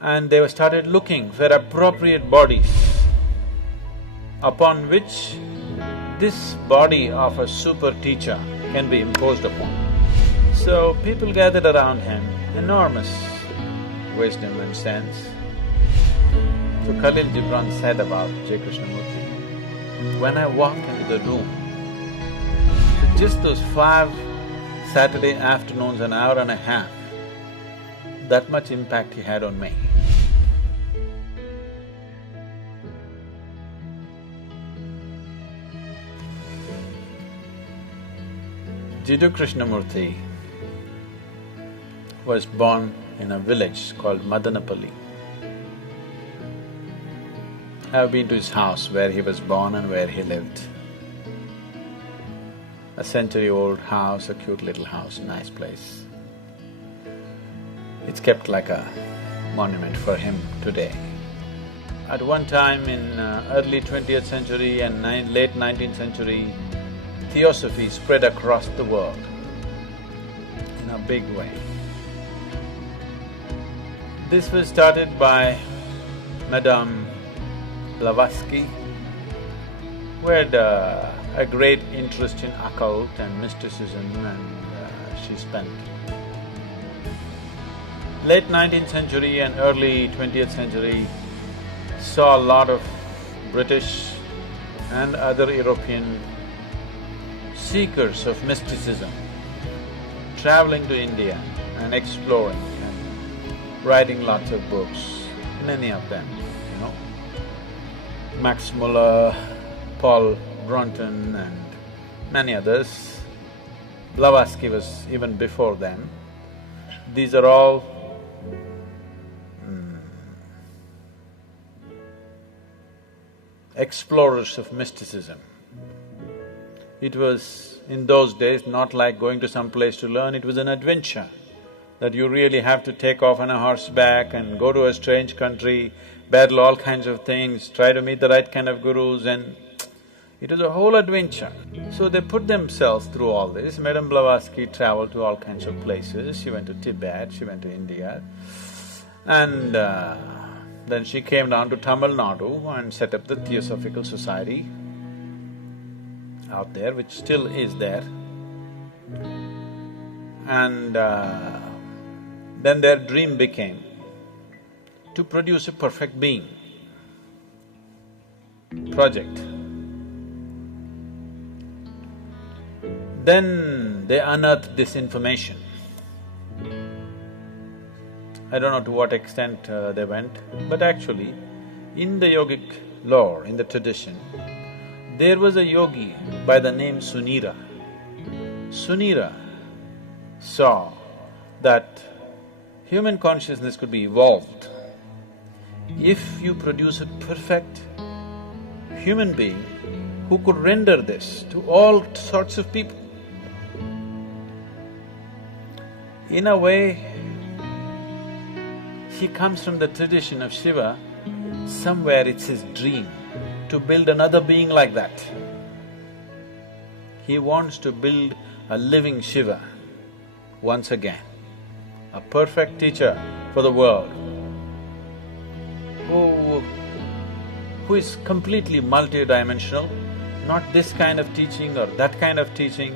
and they started looking for appropriate bodies upon which this body of a super teacher can be imposed upon. So people gathered around him, enormous wisdom and sense. So Khalil Gibran said about J. Krishnamurti, when I walked into the room, just those 5 Saturday afternoons, an hour and a half, that much impact he had on me. Jiddu Krishnamurti was born in a village called Madanapalli. I've been to his house where he was born and where he lived. A century-old house, a cute little house, nice place. It's kept like a monument for him today. At one time in early 20th century and late 19th century, Theosophy spread across the world in a big way. This was started by Madame Blavatsky, who had a great interest in occult and mysticism, and she spent late 19th century and early 20th century saw a lot of British and other European seekers of mysticism traveling to India and exploring and writing lots of books, many of them, you know. Max Muller, Paul Brunton and many others. Blavatsky was even before them. These are all explorers of mysticism. It was, in those days, not like going to some place to learn, it was an adventure that you really have to take off on a horseback and go to a strange country, battle all kinds of things, try to meet the right kind of gurus, and it was a whole adventure. So they put themselves through all this. Madame Blavatsky traveled to all kinds of places. She went to Tibet, she went to India, and then she came down to Tamil Nadu and set up the Theosophical Society out there, which still is there. And then their dream became to produce a perfect being project. Then they unearthed this information. I don't know to what extent they went, but actually, in the yogic lore, in the tradition, there was a yogi by the name Sunira. Sunira saw that human consciousness could be evolved if you produce a perfect human being who could render this to all sorts of people. In a way, he comes from the tradition of Shiva. Somewhere it's his dream to build another being like that. He wants to build a living Shiva once again, a perfect teacher for the world, who is completely multidimensional, not this kind of teaching or that kind of teaching.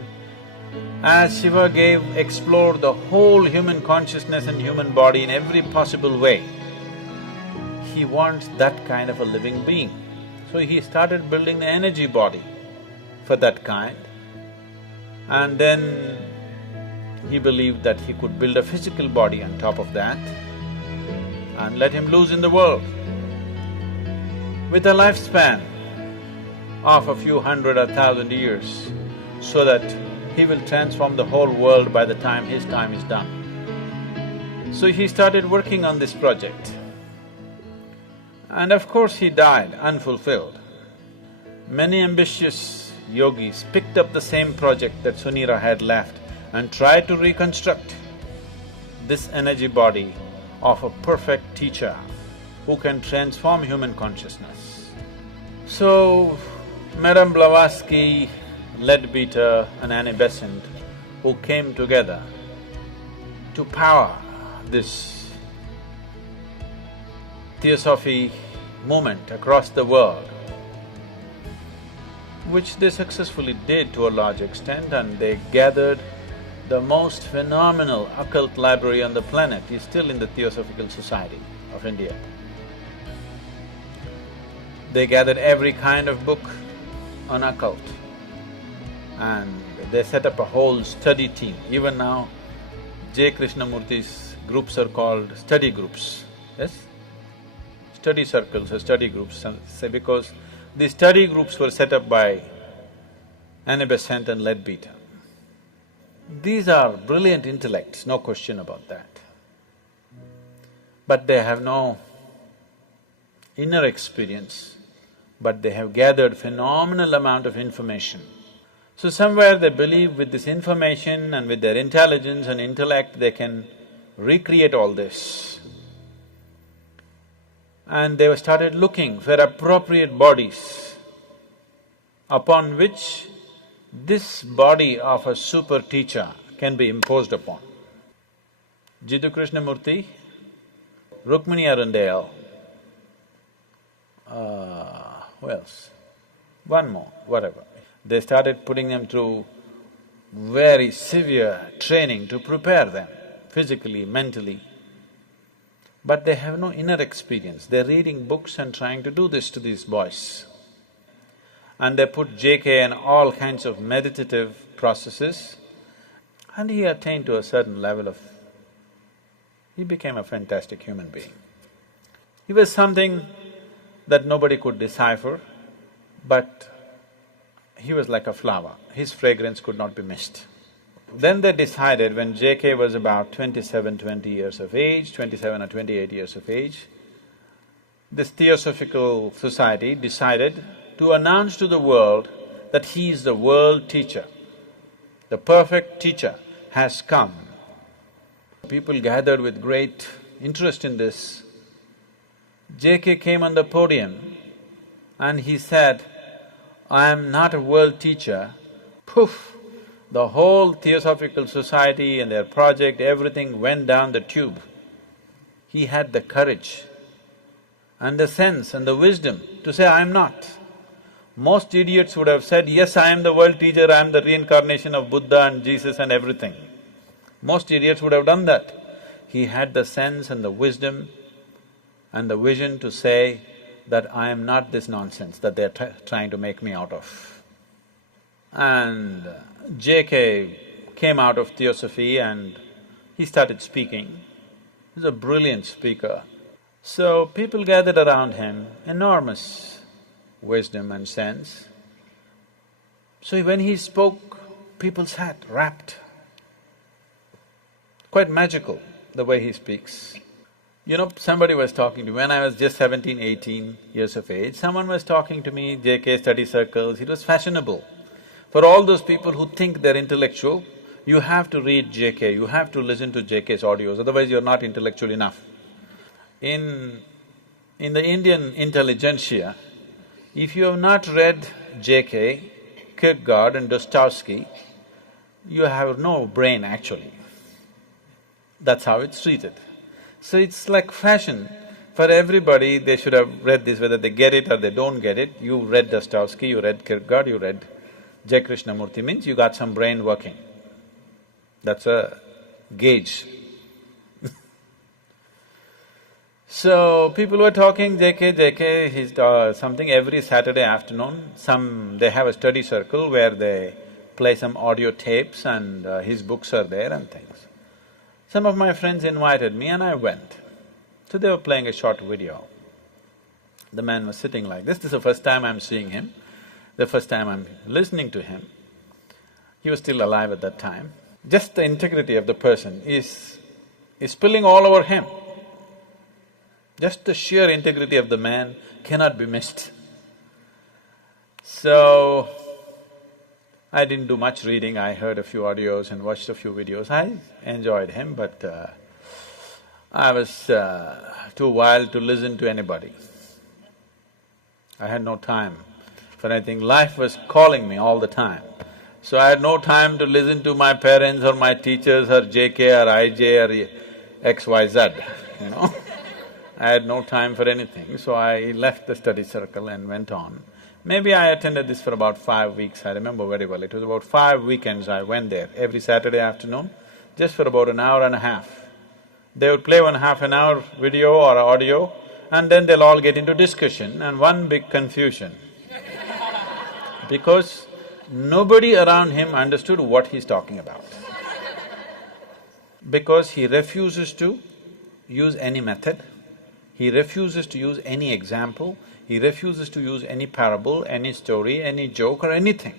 As Shiva explored the whole human consciousness and human body in every possible way, he wants that kind of a living being. So he started building the energy body for that kind, and then he believed that he could build a physical body on top of that and let him loose in the world with a lifespan of a few hundred or 1,000 years, so that he will transform the whole world by the time his time is done. So he started working on this project. And of course he died unfulfilled. Many ambitious yogis picked up the same project that Sunira had left and tried to reconstruct this energy body of a perfect teacher who can transform human consciousness. So, Madame Blavatsky, Leadbeater and Annie Besant, who came together to power this theosophy movement across the world, which they successfully did to a large extent, and they gathered the most phenomenal occult library on the planet is still in the Theosophical Society of India. They gathered every kind of book on occult and they set up a whole study team. Even now, Krishnamurti's groups are called study groups, yes? Study circles or study groups, say because these study groups were set up by Annie Besant and Leadbeater. These are brilliant intellects, no question about that. But they have no inner experience, but they have gathered phenomenal amount of information. So somewhere they believe with this information and with their intelligence and intellect, they can recreate all this. And they started looking for appropriate bodies upon which this body of a super teacher can be imposed upon. Jiddu Krishnamurti, Rukmini Arundale, who else? One more, whatever. They started putting them through very severe training to prepare them physically, mentally. But they have no inner experience. They're reading books and trying to do this to these boys. And they put JK in all kinds of meditative processes, and he attained to a certain level of… he became a fantastic human being. He was something that nobody could decipher, but he was like a flower, his fragrance could not be missed. Then they decided, when JK was about 20 years of age, 27 or 28 years of age, this Theosophical Society decided to announce to the world that he is the world teacher. The perfect teacher has come. People gathered with great interest in this. JK came on the podium and he said, "I am not a world teacher." Poof! The whole Theosophical Society and their project, everything went down the tube. He had the courage and the sense and the wisdom to say, "I am not." Most idiots would have said, "Yes, I am the world teacher, I am the reincarnation of Buddha and Jesus and everything." Most idiots would have done that. He had the sense and the wisdom and the vision to say that I am not this nonsense that they're trying to make me out of. And JK came out of Theosophy and he started speaking. He's a brilliant speaker. So people gathered around him, enormous wisdom and sense. So when he spoke, people sat rapt. Quite magical, the way he speaks. You know, somebody was talking to me, when I was just 17, 18 years of age, someone was talking to me, JK study circles, it was fashionable. For all those people who think they're intellectual, you have to read JK, you have to listen to JK's audios, otherwise you're not intellectual enough. In the Indian intelligentsia, if you have not read JK, Kierkegaard and Dostoevsky, you have no brain actually. That's how it's treated. So it's like fashion. For everybody, they should have read this, whether they get it or they don't get it. You read Dostoevsky, you read Kierkegaard, you read J. Krishnamurti, means you got some brain working. That's a gauge. So, people were talking, JK, he's something every Saturday afternoon, they have a study circle where they play some audio tapes and his books are there and things. Some of my friends invited me and I went. So they were playing a short video. The man was sitting like this is the first time I'm seeing him, the first time I'm listening to him. He was still alive at that time. Just the integrity of the person is spilling all over him. Just the sheer integrity of the man cannot be missed. So, I didn't do much reading, I heard a few audios and watched a few videos. I enjoyed him, but I was too wild to listen to anybody. I had no time for anything. Life was calling me all the time. So I had no time to listen to my parents or my teachers or JK or IJ or XYZ, you know. I had no time for anything, so I left the study circle and went on. Maybe I attended this for about 5 weeks, I remember very well. It was about 5 weekends I went there, every Saturday afternoon, just for about an hour and a half. They would play one half an hour video or audio, and then they'll all get into discussion and one big confusion. Because nobody around him understood what he's talking about. Because he refuses to use any method, he refuses to use any example, he refuses to use any parable, any story, any joke or anything.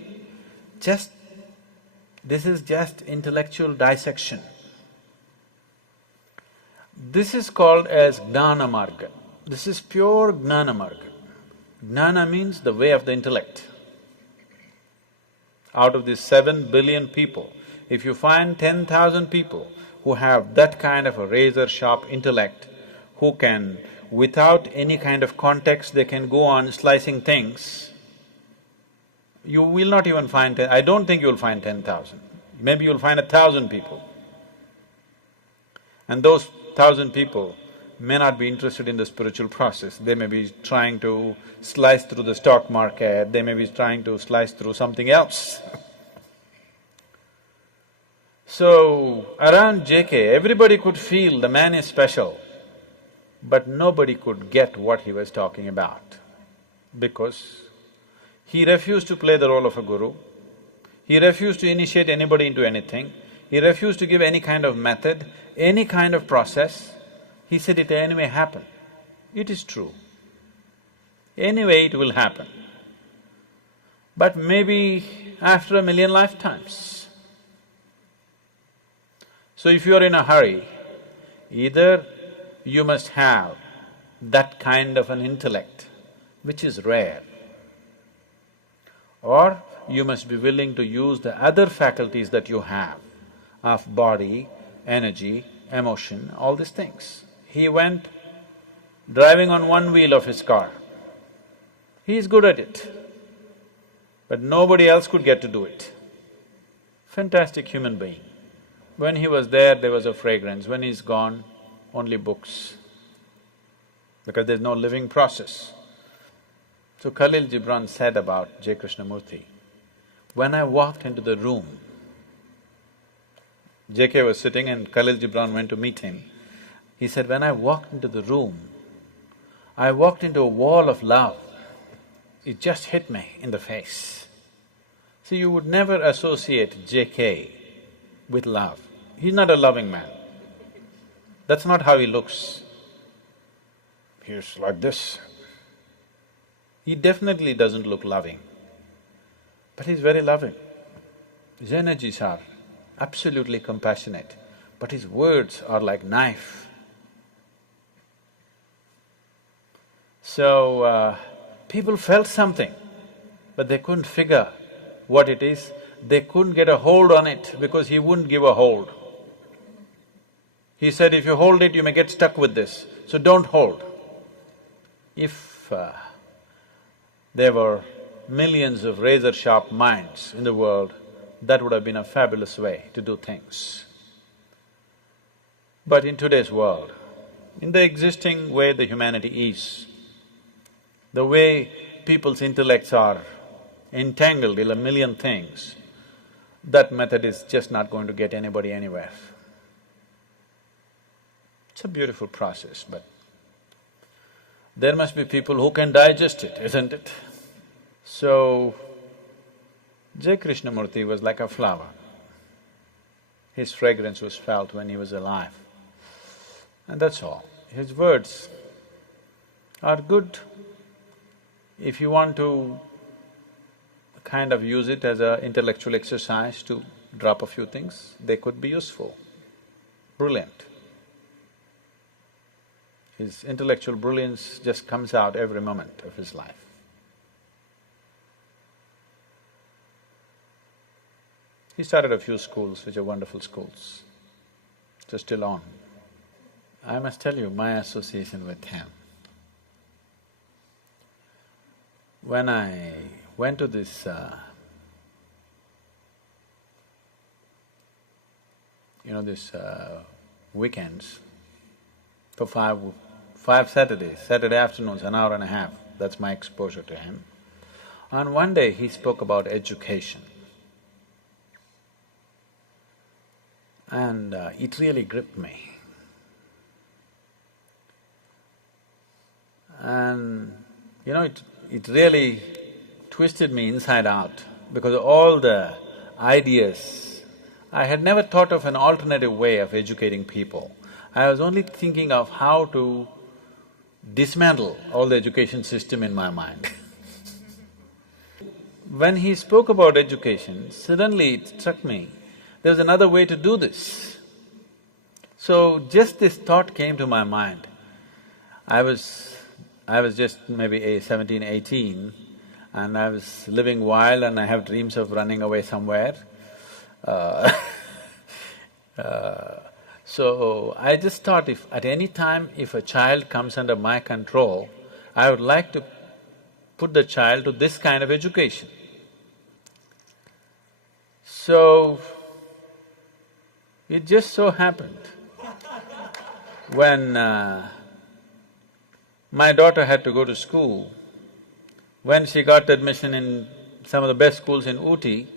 This is just intellectual dissection. This is called as Gnana Marga. This is pure Gnana Marga. Gnana means the way of the intellect. Out of these 7 billion people, if you find 10,000 people who have that kind of a razor-sharp intellect, who can, without any kind of context, they can go on slicing things, you will not even find I don't think you'll find 10,000. Maybe you'll find 1,000 people. And those 1,000 people may not be interested in the spiritual process, they may be trying to slice through the stock market, they may be trying to slice through something else. So, around JK, everybody could feel the man is special, but nobody could get what he was talking about, because he refused to play the role of a guru, he refused to initiate anybody into anything, he refused to give any kind of method, any kind of process. He said it anyway happen. It is true. Anyway it will happen. But maybe after 1,000,000 lifetimes. So if you are in a hurry, either you must have that kind of an intellect, which is rare, or you must be willing to use the other faculties that you have of body, energy, emotion, all these things. He went driving on one wheel of his car. He is good at it, but nobody else could get to do it. Fantastic human being. When he was there was a fragrance, when he's gone, only books, because there's no living process. So Khalil Gibran said about J. Krishnamurti, when I walked into the room, JK was sitting and Khalil Gibran went to meet him. He said, when I walked into the room, I walked into a wall of love. It just hit me in the face. See, you would never associate JK with love. He's not a loving man. That's not how he looks. He's like this. He definitely doesn't look loving, but he's very loving. His energies are absolutely compassionate, but his words are like knife. So, people felt something, but they couldn't figure what it is. They couldn't get a hold on it because he wouldn't give a hold. He said, if you hold it, you may get stuck with this, so don't hold. If there were millions of razor-sharp minds in the world, that would have been a fabulous way to do things. But in today's world, in the existing way the humanity is, the way people's intellects are entangled in 1,000,000 things, that method is just not going to get anybody anywhere. It's a beautiful process, but there must be people who can digest it, isn't it? So, J. Krishnamurti was like a flower. His fragrance was felt when he was alive, and that's all. His words are good. If you want to kind of use it as an intellectual exercise to drop a few things, they could be useful, brilliant. His intellectual brilliance just comes out every moment of his life. He started a few schools, which are wonderful schools, which are still on. I must tell you my association with him. When I went to this weekends for 5 Saturdays, Saturday afternoons, an hour and a half, that's my exposure to him. And one day he spoke about education. And it really gripped me. And it really twisted me inside out because all the ideas, I had never thought of an alternative way of educating people. I was only thinking of how to dismantle all the education system in my mind. When he spoke about education, suddenly it struck me, there's another way to do this. So just this thought came to my mind. I was just maybe 17, 18, and I was living wild and I have dreams of running away somewhere. So I just thought if at any time if a child comes under my control, I would like to put the child to this kind of education. So, it just so happened, when my daughter had to go to school, when she got admission in some of the best schools in Ooty,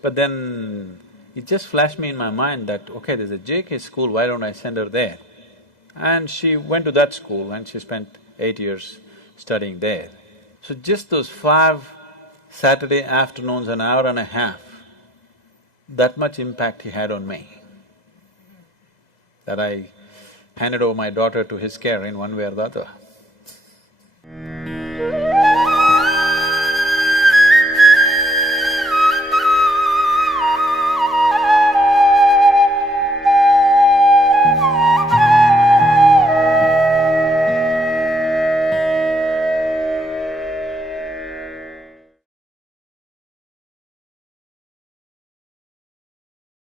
but then it just flashed me in my mind that, okay, there's a JK school, why don't I send her there? And she went to that school and she spent 8 years studying there. So just those 5 Saturday afternoons, an hour and a half, that much impact he had on me, that I handed over my daughter to his care in one way or the other.